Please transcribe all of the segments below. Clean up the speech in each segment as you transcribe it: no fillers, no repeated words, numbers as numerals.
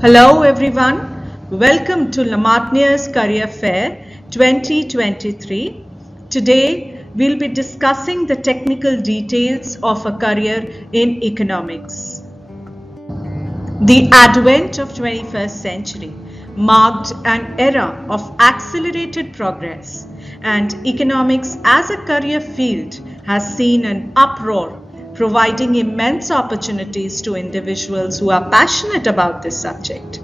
Hello everyone, welcome to Martiniere Career Fair 2023. Today we'll be discussing the technical details of a career in economics. The advent of 21st century marked an era of accelerated progress, and economics as a career field has seen an uproar, providing immense opportunities to individuals who are passionate about this subject.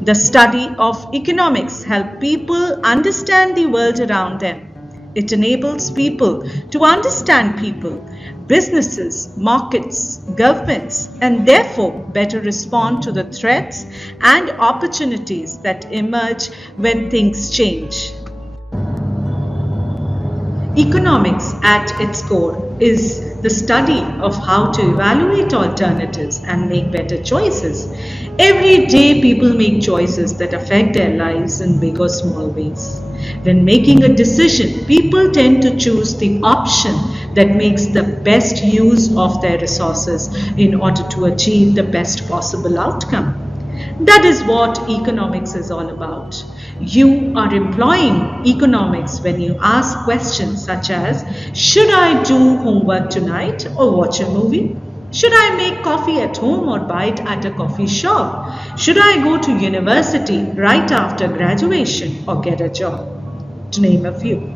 The study of economics helps people understand the world around them. It enables people to understand people, businesses, markets, governments, and therefore better respond to the threats and opportunities that emerge when things change. Economics at its core is the study of how to evaluate alternatives and make better choices. Every day people make choices that affect their lives in big or small ways. When making a decision, people tend to choose the option that makes the best use of their resources in order to achieve the best possible outcome. That is what economics is all about. You are employing economics when you ask questions such as, should I do homework tonight or watch a movie? Should I make coffee at home or buy it at a coffee shop? Should I go to university right after graduation or get a job? To name a few.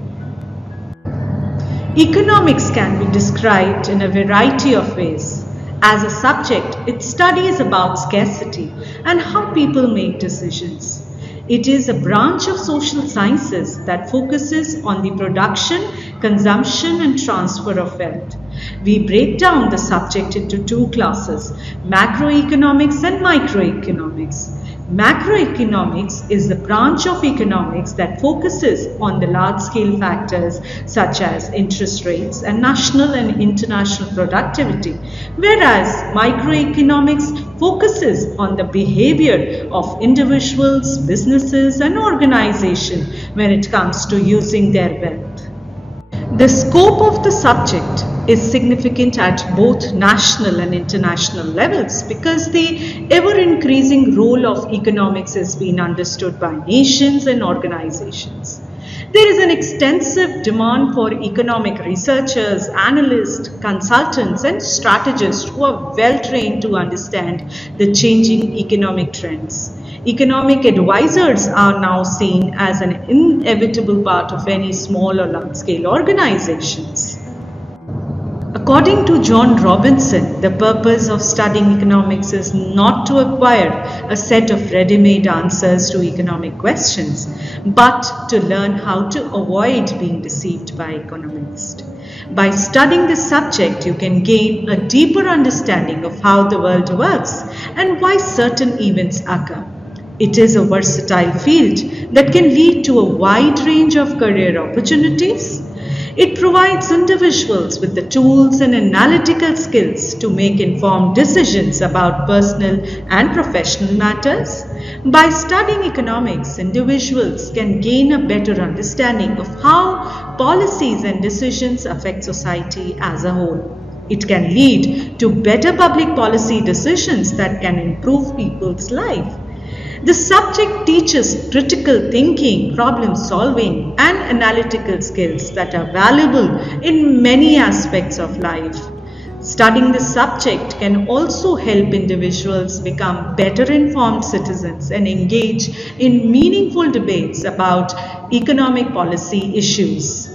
Economics can be described in a variety of ways. As a subject, it studies about scarcity and how people make decisions. It is a branch of social sciences that focuses on the production, consumption, and transfer of wealth. We break down the subject into two classes, macroeconomics and microeconomics. Macroeconomics is the branch of economics that focuses on the large-scale factors such as interest rates and national and international productivity, whereas microeconomics focuses on the behavior of individuals, businesses, and organizations when it comes to using their wealth. The scope of the subject is significant at both national and international levels because the ever-increasing role of economics is being understood by nations and organizations. There is an extensive demand for economic researchers, analysts, consultants, and strategists who are well trained to understand the changing economic trends. Economic advisors are now seen as an inevitable part of any small or large-scale organizations. According to John Robinson, the purpose of studying economics is not to acquire a set of ready-made answers to economic questions, but to learn how to avoid being deceived by economists. By studying this subject, you can gain a deeper understanding of how the world works and why certain events occur. It is a versatile field that can lead to a wide range of career opportunities. It provides individuals with the tools and analytical skills to make informed decisions about personal and professional matters. By studying economics, individuals can gain a better understanding of how policies and decisions affect society as a whole. It can lead to better public policy decisions that can improve people's lives. The subject teaches critical thinking, problem solving, and analytical skills that are valuable in many aspects of life. Studying this subject can also help individuals become better informed citizens and engage in meaningful debates about economic policy issues.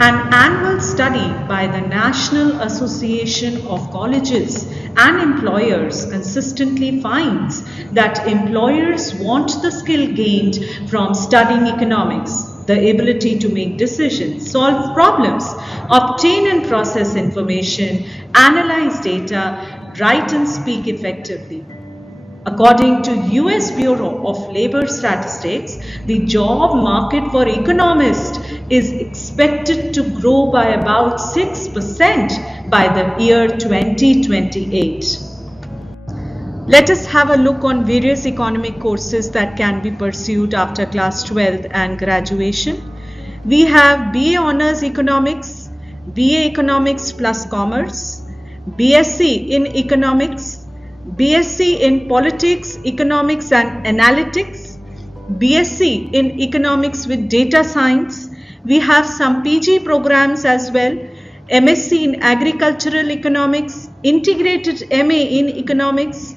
An annual study by the National Association of Colleges and Employers consistently finds that employers want the skill gained from studying economics, the ability to make decisions, solve problems, obtain and process information, analyze data, write and speak effectively. According to US Bureau of Labor Statistics, the job market for economists is expected to grow by about 6% by the year 2028. Let us have a look on various economic courses that can be pursued after class 12 and graduation. We have BA Honours Economics, BA Economics plus Commerce, BSc in Economics, BSc in Politics, Economics and Analytics, BSc in Economics with Data Science. We have some PG programs as well, MSc in Agricultural Economics, Integrated MA in Economics,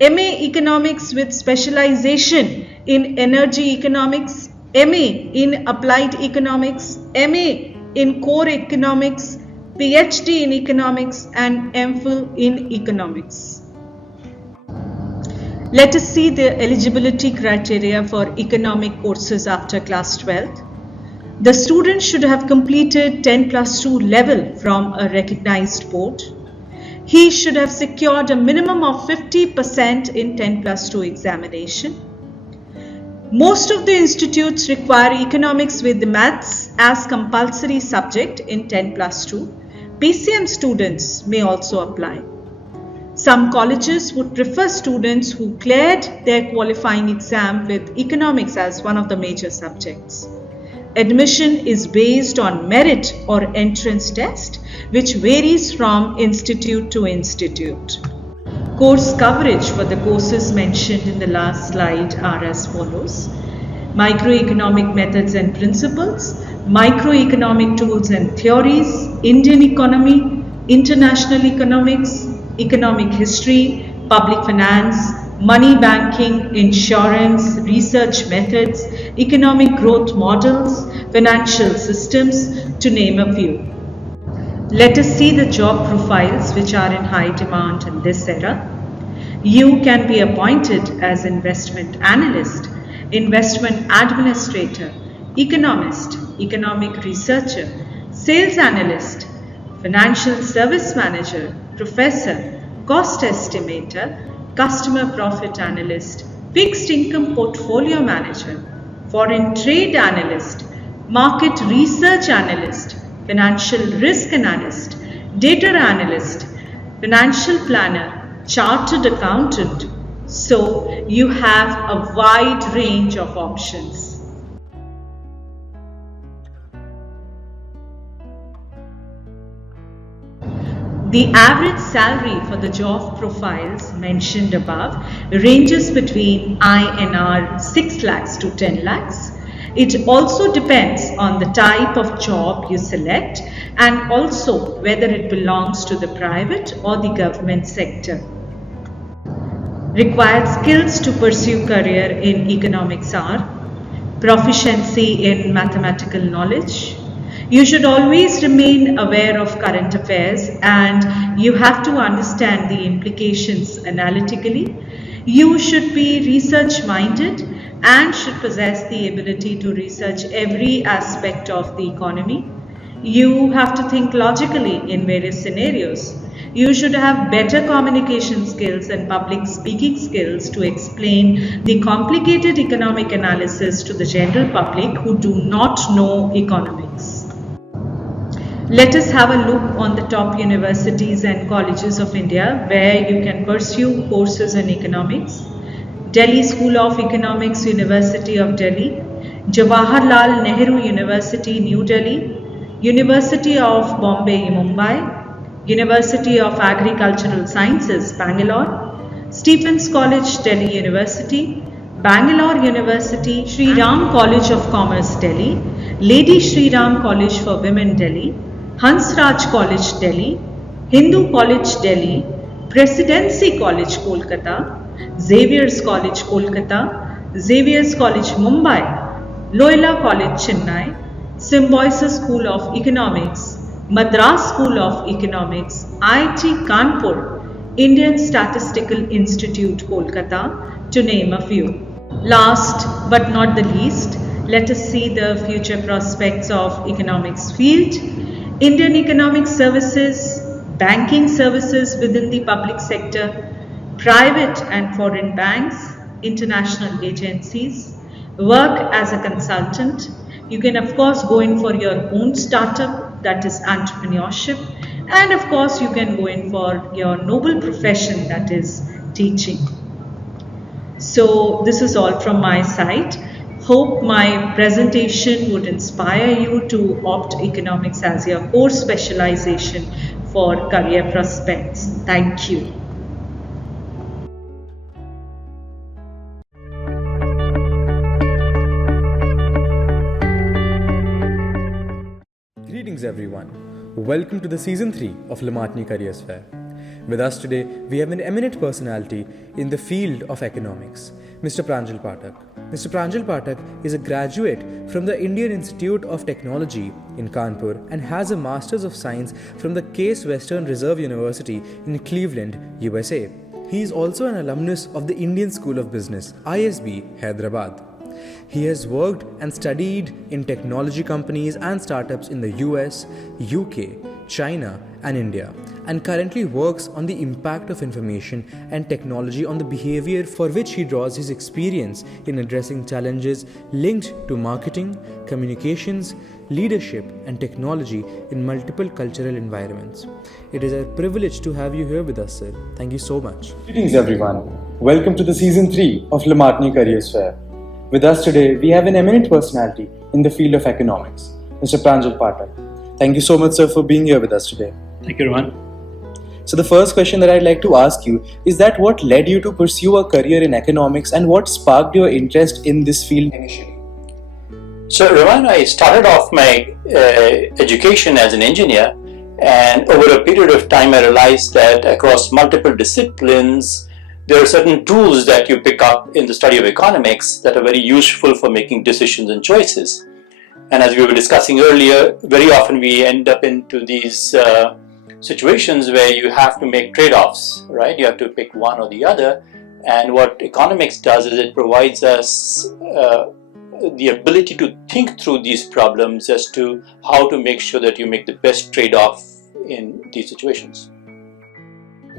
MA Economics with specialization in Energy Economics, MA in Applied Economics, MA in Core Economics, PhD in Economics and MPhil in Economics. Let us see the eligibility criteria for economic courses after class 12th. The student should have completed 10+2 level from a recognized board. He should have secured a minimum of 50% in 10+2 examination. Most of the institutes require economics with maths as compulsory subject in 10+2. PCM students may also apply. Some colleges would prefer students who cleared their qualifying exam with economics as one of the major subjects. Admission is based on merit or entrance test, which varies from institute to institute. Course coverage for the courses mentioned in the last slide are as follows: Microeconomic methods and principles, Microeconomic tools and theories, Indian economy, International economics, Economic history, Public finance, Money banking, insurance, research methods, economic growth models, financial systems, to name a few. Let us see the job profiles which are in high demand in this era. You can be appointed as investment analyst, investment administrator, economist, economic researcher, sales analyst, financial service manager, professor, cost estimator, customer profit analyst, fixed income portfolio manager, foreign trade analyst, market research analyst, financial risk analyst, data analyst, financial planner, chartered accountant. So you have a wide range of options. The average salary for the job profiles mentioned above ranges between INR 6 lakhs to 10 lakhs. It also depends on the type of job you select and also whether it belongs to the private or the government sector. Required skills to pursue career in economics are proficiency in mathematical knowledge. You should always remain aware of current affairs and you have to understand the implications analytically. You should be research minded and should possess the ability to research every aspect of the economy. You have to think logically in various scenarios. You should have better communication skills and public speaking skills to explain the complicated economic analysis to the general public who do not know economics. Let us have a look on the top universities and colleges of India where you can pursue courses in economics. Delhi School of Economics, University of Delhi, Jawaharlal Nehru University, New Delhi, University of Bombay, Mumbai, University of Agricultural Sciences, Bangalore, Stephens College, Delhi University, Bangalore University, Sri Ram College of Commerce, Delhi, Lady Sri Ram College for Women, Delhi, Hansraj College, Delhi, Hindu College, Delhi, Presidency College, Kolkata, Xavier's College, Kolkata, Xavier's College, Mumbai, Loyola College, Chennai, Symbiosis School of Economics, Madras School of Economics, IIT Kanpur, Indian Statistical Institute, Kolkata, to name a few. Last but not the least, let us see the future prospects of economics field. Indian economic services, banking services within the public sector, private and foreign banks, international agencies, work as a consultant. You can of course go in for your own startup, that is entrepreneurship, and of course you can go in for your noble profession, that is teaching. So this is all from my side. Hope my presentation would inspire you to opt economics as your core specialization for career prospects. Thank you. Greetings everyone. Welcome to the season 3 of Martiniere Career Guidance Cell. With us today, we have an eminent personality in the field of economics, Mr. Pranjal Pathak. Mr. Pranjal Pathak is a graduate from the Indian Institute of Technology in Kanpur and has a Masters of Science from the Case Western Reserve University in Cleveland, USA. He is also an alumnus of the Indian School of Business, ISB, Hyderabad. He has worked and studied in technology companies and startups in the US, UK, China, and India, and currently works on the impact of information and technology on the behavior, for which he draws his experience in addressing challenges linked to marketing, communications, leadership, and technology in multiple cultural environments. It is a privilege to have you here with us, sir. Thank you so much. Greetings everyone. Welcome to the season 3 of Martiniere Career Guidance. With us today, we have an eminent personality in the field of economics, Mr. Pranjal Pathak. Thank you so much, sir, for being here with us today. Thank you, Rohan. So the first question that I'd like to ask you is that what led you to pursue a career in economics and what sparked your interest in this field initially? So, Rohan, I started off my education as an engineer, and over a period of time I realized that across multiple disciplines there are certain tools that you pick up in the study of economics that are very useful for making decisions and choices. And as we were discussing earlier, very often we end up into these situations where you have to make trade-offs, right? You have to pick one or the other. And what economics does is it provides us the ability to think through these problems as to how to make sure that you make the best trade-off in these situations.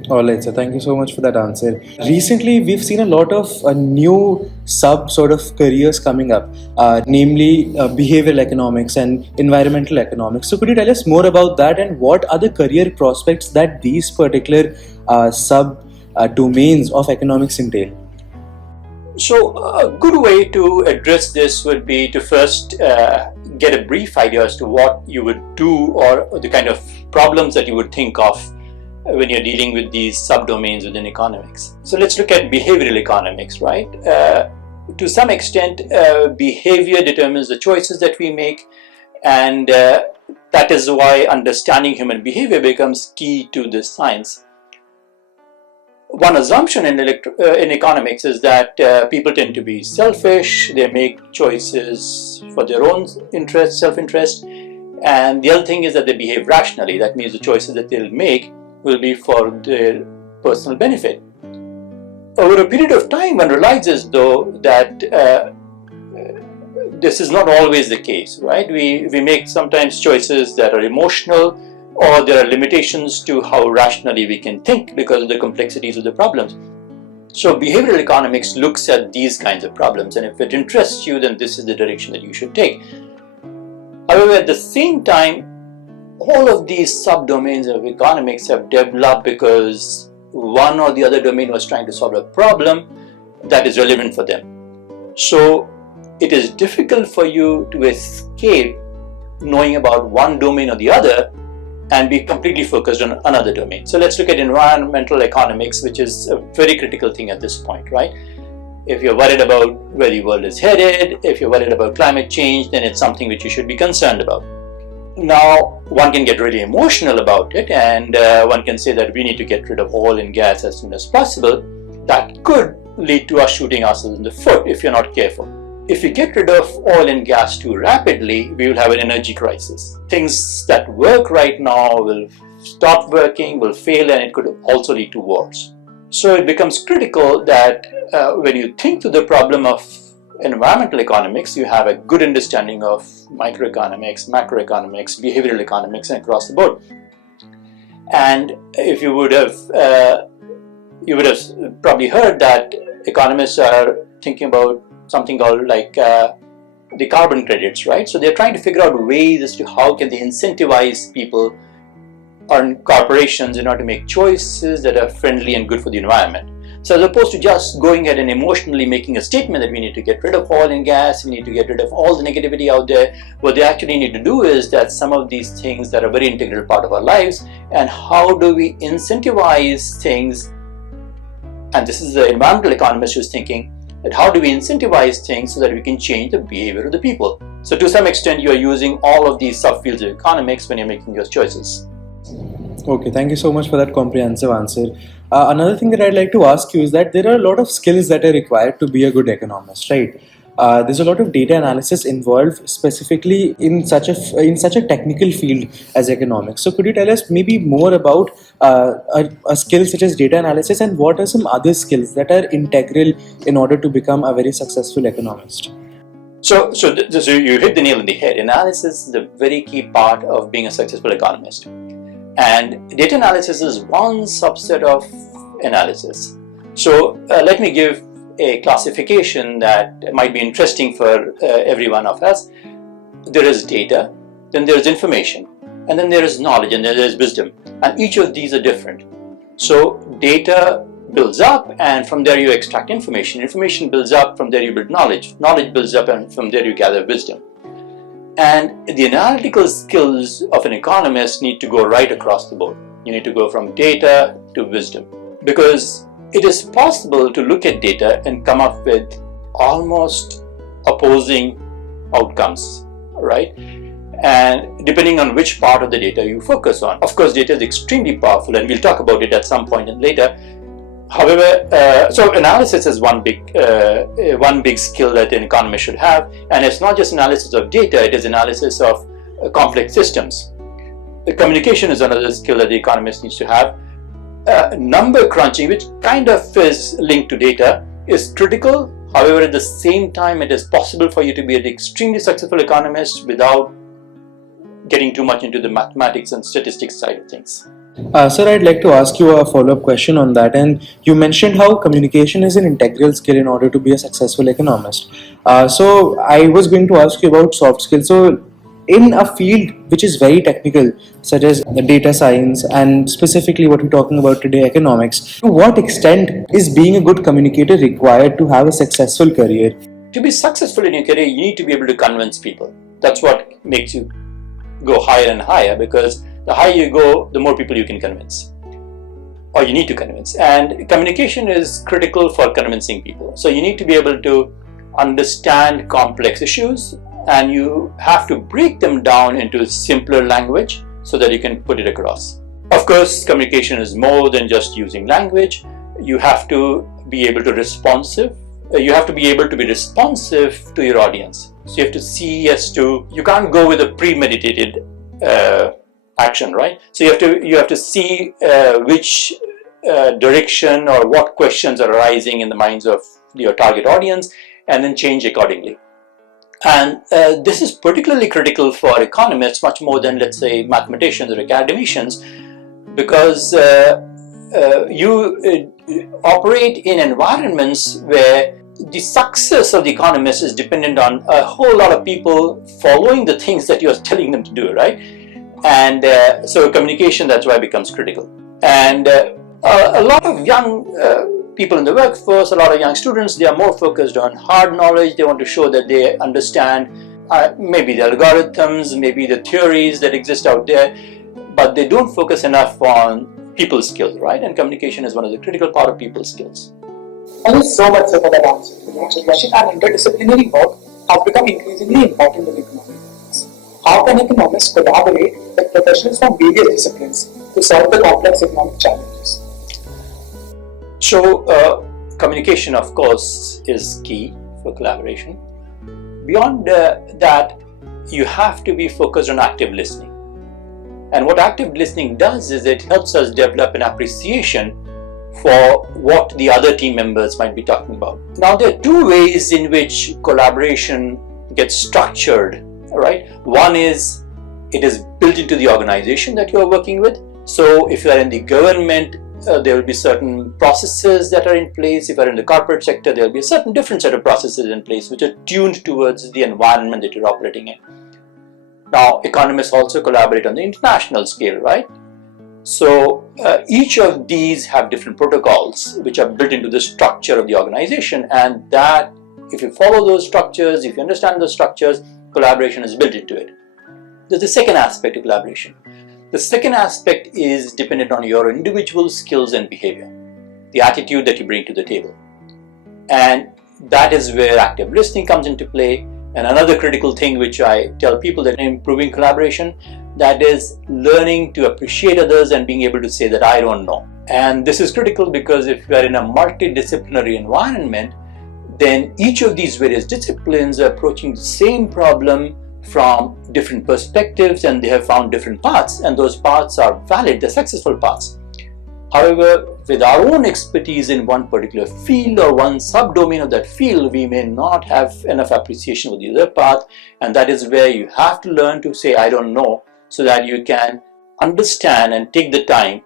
Alright, so thank you so much for that answer. Recently, we've seen a lot of new sort of careers coming up, namely behavioral economics and environmental economics. So could you tell us more about that and what are the career prospects that these particular domains of economics entail? So a good way to address this would be to first get a brief idea as to what you would do or the kind of problems that you would think of when you're dealing with these subdomains within economics. So let's look at behavioral economics, right? To some extent, behavior determines the choices that we make, and that is why understanding human behavior becomes key to this science. One assumption in economics is that people tend to be selfish, they make choices for their own interest, self-interest, and the other thing is that they behave rationally. That means the choices that they'll make will be for their personal benefit. Over a period of time, one realizes though that this is not always the case, right? We make sometimes choices that are emotional, or there are limitations to how rationally we can think because of the complexities of the problems. So behavioral economics looks at these kinds of problems, and if it interests you, then this is the direction that you should take. However, at the same time, all of these subdomains of economics have developed because one or the other domain was trying to solve a problem that is relevant for them. So it is difficult for you to escape knowing about one domain or the other and be completely focused on another domain. So let's look at environmental economics, which is a very critical thing at this point, right? If you're worried about where the world is headed, if you're worried about climate change, then it's something which you should be concerned about. Now, one can get really emotional about it, and one can say that we need to get rid of oil and gas as soon as possible. That could lead to us shooting ourselves in the foot if you're not careful. If we get rid of oil and gas too rapidly, we will have an energy crisis. Things that work right now will stop working, will fail, and it could also lead to wars. So it becomes critical that when you think through the problem of environmental economics, you have a good understanding of microeconomics, macroeconomics, behavioral economics, and across the board. And if you would have probably heard that economists are thinking about something called like the carbon credits, right? So they're trying to figure out ways as to how can they incentivize people or corporations in order to make choices that are friendly and good for the environment. So as opposed to just going ahead and emotionally making a statement that we need to get rid of oil and gas, we need to get rid of all the negativity out there, what they actually need to do is that some of these things that are very integral part of our lives, and how do we incentivize things, and this is the environmental economist who's thinking, that how do we incentivize things so that we can change the behavior of the people. So to some extent, you are using all of these subfields of economics when you're making your choices. Okay, thank you so much for that comprehensive answer. Another thing that I'd like to ask you is that there are a lot of skills that are required to be a good economist, right? There's a lot of data analysis involved, specifically in such a technical field as economics. So, could you tell us maybe more about a skill such as data analysis, and what are some other skills that are integral in order to become a very successful economist? So you hit the nail on the head. Analysis is a very key part of being a successful economist. And data analysis is one subset of analysis. So let me give a classification that might be interesting for every one of us. There is data, then there is information, and then there is knowledge, and then there is wisdom. And each of these are different. So data builds up, and from there you extract information. Information builds up, from there you build knowledge. Knowledge builds up, and from there you gather wisdom. And the analytical skills of an economist need to go right across the board. You need to go from data to wisdom, because it is possible to look at data and come up with almost opposing outcomes, right? And depending on which part of the data you focus on. Of course, data is extremely powerful, and we'll talk about it at some point and later. However, so analysis is one big skill that an economist should have, and it's not just analysis of data; it is analysis of complex systems. The communication is another skill that the economist needs to have. Number crunching, which kind of is linked to data, is critical. However, at the same time, it is possible for you to be an extremely successful economist without getting too much into the mathematics and statistics side of things. Sir, I'd like to ask you a follow-up question on that. And you mentioned how communication is an integral skill in order to be a successful economist. So I was going to ask you about soft skills. So in a field which is very technical, such as the data science and specifically what we're talking about today, economics, to what extent is being a good communicator required to have a successful career? To be successful in your career, you need to be able to convince people. That's what makes you go higher and higher, because the higher you go, the more people you can convince, or you need to convince. And communication is critical for convincing people. So you need to be able to understand complex issues, and you have to break them down into simpler language so that you can put it across. Of course, communication is more than just using language. You have to be able to you have to be able to be responsive to your audience. So you have to see you can't go with a premeditated action, right? So you have to see which direction or what questions are arising in the minds of your target audience, and then change accordingly. And this is particularly critical for economists, much more than, let's say, mathematicians or academicians, because you operate in environments where the success of the economist is dependent on a whole lot of people following the things that you're telling them to do, right? And so communication, that's why it becomes critical. And a lot of young people in the workforce, a lot of young students, they are more focused on hard knowledge. They want to show that they understand maybe the algorithms, maybe the theories that exist out there, but they don't focus enough on people skills, right? And communication is one of the critical part of people skills. Thank you so much, sir, for that answer. Suggestion and interdisciplinary work have become increasingly important in economics. How can economists collaborate with professionals from various disciplines to solve the complex economic challenges? So, communication, of course, is key for collaboration. Beyond that, you have to be focused on active listening. And what active listening does is it helps us develop an appreciation for what the other team members might be talking about. Now, there are two ways in which collaboration gets structured, right? One is it is built into the organization that you are working with. So if you are in the government, there will be certain processes that are in place. If you are in the corporate sector, there will be a certain different set of processes in place which are tuned towards the environment that you're operating in. Now, economists also collaborate on the international scale, right? So each of these have different protocols which are built into the structure of the organization, and that if you follow those structures, if you understand those structures, collaboration is built into it. There's the second aspect of collaboration. The second aspect is dependent on your individual skills and behavior, the attitude that you bring to the table. And that is where active listening comes into play, And another critical thing which I tell people that improving collaboration, that is learning to appreciate others and being able to say that I don't know. And this is critical because if you are in a multidisciplinary environment, then each of these various disciplines are approaching the same problem from different perspectives, and they have found different paths, and those paths are valid, they're successful paths. However, with our own expertise in one particular field or one subdomain of that field, we may not have enough appreciation for the other path, and that is where you have to learn to say I don't know, so that you can understand and take the time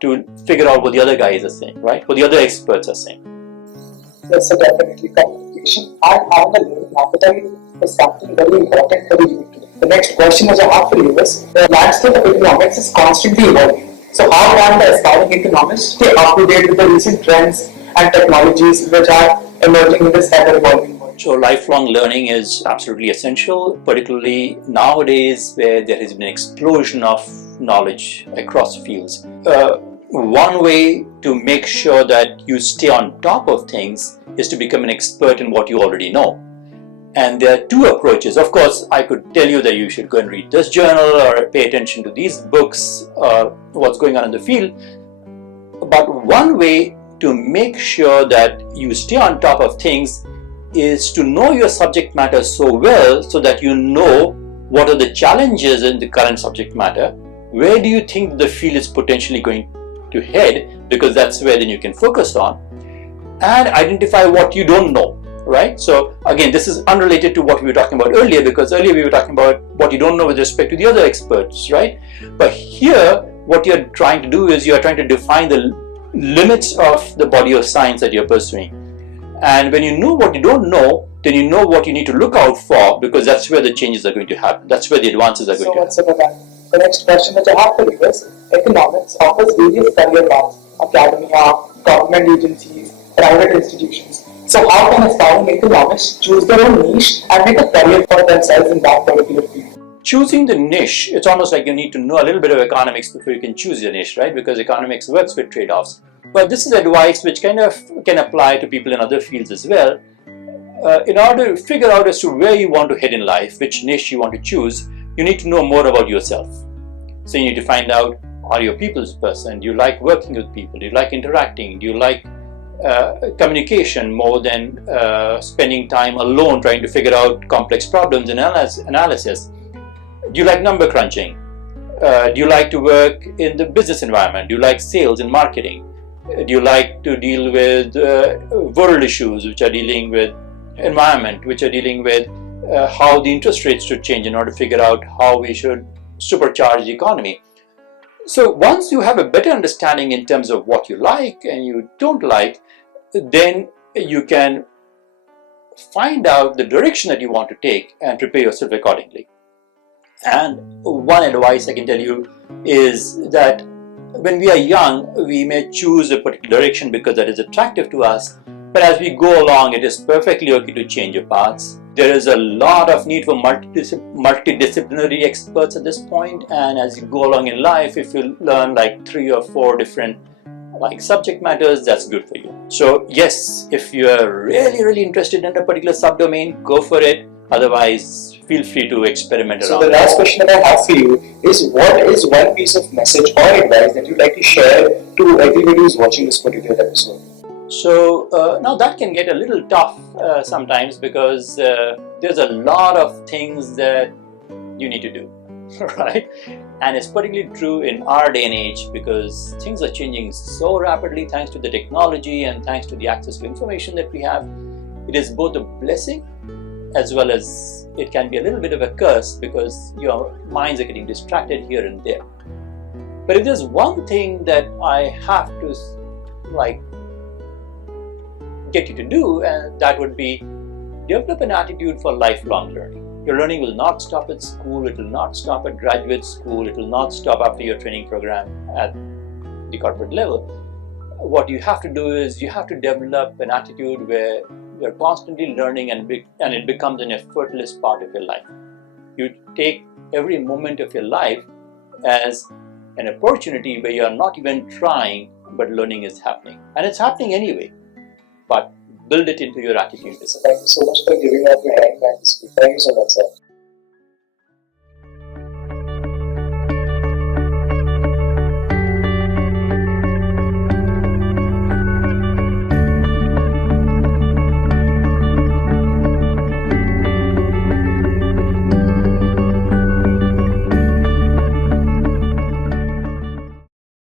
to figure out what the other guys are saying, right? What the other experts are saying. Yes, so definitely communication and having a learning appetite is something very important for the youth today. The next question which I have for you is, the landscape of economics is constantly evolving. So how can the aspiring economists stay up to date with the recent trends and technologies which are emerging in this ever-evolving world? So lifelong learning is absolutely essential, particularly nowadays where there has been an explosion of knowledge across fields. One way to make sure that you stay on top of things is to become an expert in what you already know. And there are two approaches. Of course, I could tell you that you should go and read this journal or pay attention to these books, what's going on in the field. But one way to make sure that you stay on top of things is to know your subject matter so well so that you know what are the challenges in the current subject matter, where do you think the field is potentially going to head, because that's where then you can focus on, and identify what you don't know. Right? So again, this is unrelated to what we were talking about earlier, because earlier we were talking about what you don't know with respect to the other experts, right? But here, what you're trying to do is you're trying to define the limits of the body of science that you're pursuing. And when you know what you don't know, then you know what you need to look out for, because that's where the changes are going to happen. That's where the advances are going to happen. So what's that? The next question which I have for you is, economics offers various career paths, academia, government agencies, private institutions. So how can aspiring economists choose their own niche and make a career for themselves in that particular field? Choosing the niche, it's almost like you need to know a little bit of economics before you can choose your niche, right? Because economics works with trade-offs. But this is advice which kind of can apply to people in other fields as well. In order to figure out as to where you want to head in life, which niche you want to choose, you need to know more about yourself. So you need to find out, are you a people's person? Do you like working with people? Do you like interacting? Do you like communication more than spending time alone trying to figure out complex problems and analysis? Do you like number crunching? Do you like to work in the business environment? Do you like sales and marketing? Do you like to deal with world issues which are dealing with environment, which are dealing with how the interest rates should change in order to figure out how we should supercharge the economy? So once you have a better understanding in terms of what you like and you don't like, then you can find out the direction that you want to take and prepare yourself accordingly. And one advice I can tell you is that when we are young, we may choose a particular direction because that is attractive to us, but as we go along, it is perfectly okay to change your paths. There is a lot of need for multidisciplinary experts at this point, and as you go along in life, if you learn like 3 or 4 different subject matters, that's good for you. So yes, if you are really interested in a particular subdomain, go for it. Otherwise, feel free to experiment around. So the last question that I have for you is, what is one piece of message or advice that you'd like to share to everybody who's watching this particular episode? So now that can get a little tough sometimes, because there's a lot of things that you need to do, right? And it's particularly true in our day and age, because things are changing so rapidly thanks to the technology and thanks to the access to information that we have. It is both a blessing as well as it can be a little bit of a curse, because your minds are getting distracted here and there. But if there's one thing that I have to get you to do, and that would be develop an attitude for lifelong learning. Your learning will not stop at school, it will not stop at graduate school, it will not stop after your training program at the corporate level. What you have to do is you have to develop an attitude where you're constantly learning and it becomes an effortless part of your life. You take every moment of your life as an opportunity where you're not even trying, but learning is happening. And it's happening anyway. But build it into your attitude. Thank you so much for giving up your time and speak. Thank you so much, sir.